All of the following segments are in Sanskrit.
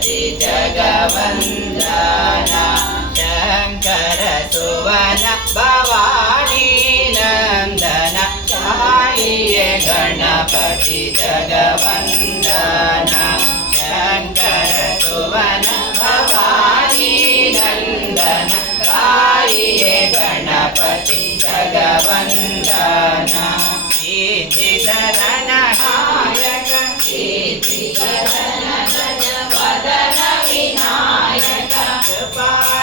गणपति जगवन्दना। शङ्कर सुवन भवानी नन्दन साये गणपति जगवन्दना। शङ्कर सुवन भवानी नन्दन साये गणपति जगवन्दना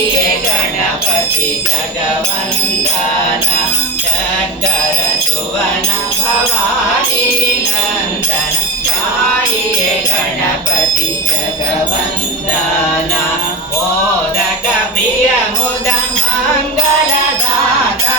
साये गणपति जगवन्दन सुवन भवानी नन्दन साये गणपति जगवन्दन मोदक प्रिय मुद मङ्गलदाता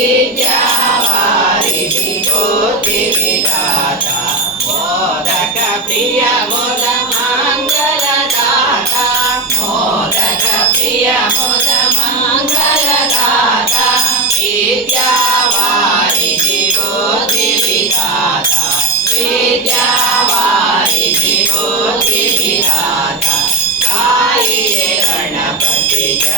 విద్యావారిధి కోటి విధాత మోదక ప్రియ మోద మంగళ దాత మోదక ప్రియ మోద మంగళ దాత విద్యావారిధి కోటి విధాత విద్యావారిధి కోటి విధాత గాయే గణపతి జయ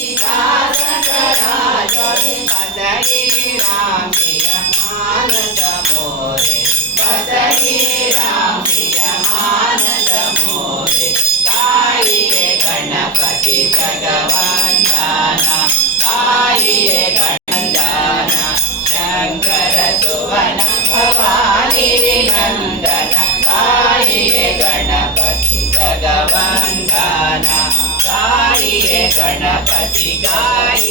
गाये गणपति जगवन्दन गाये गणन्दन नन्दन गाये गणपति जगवन्दन गाये गणपति गाये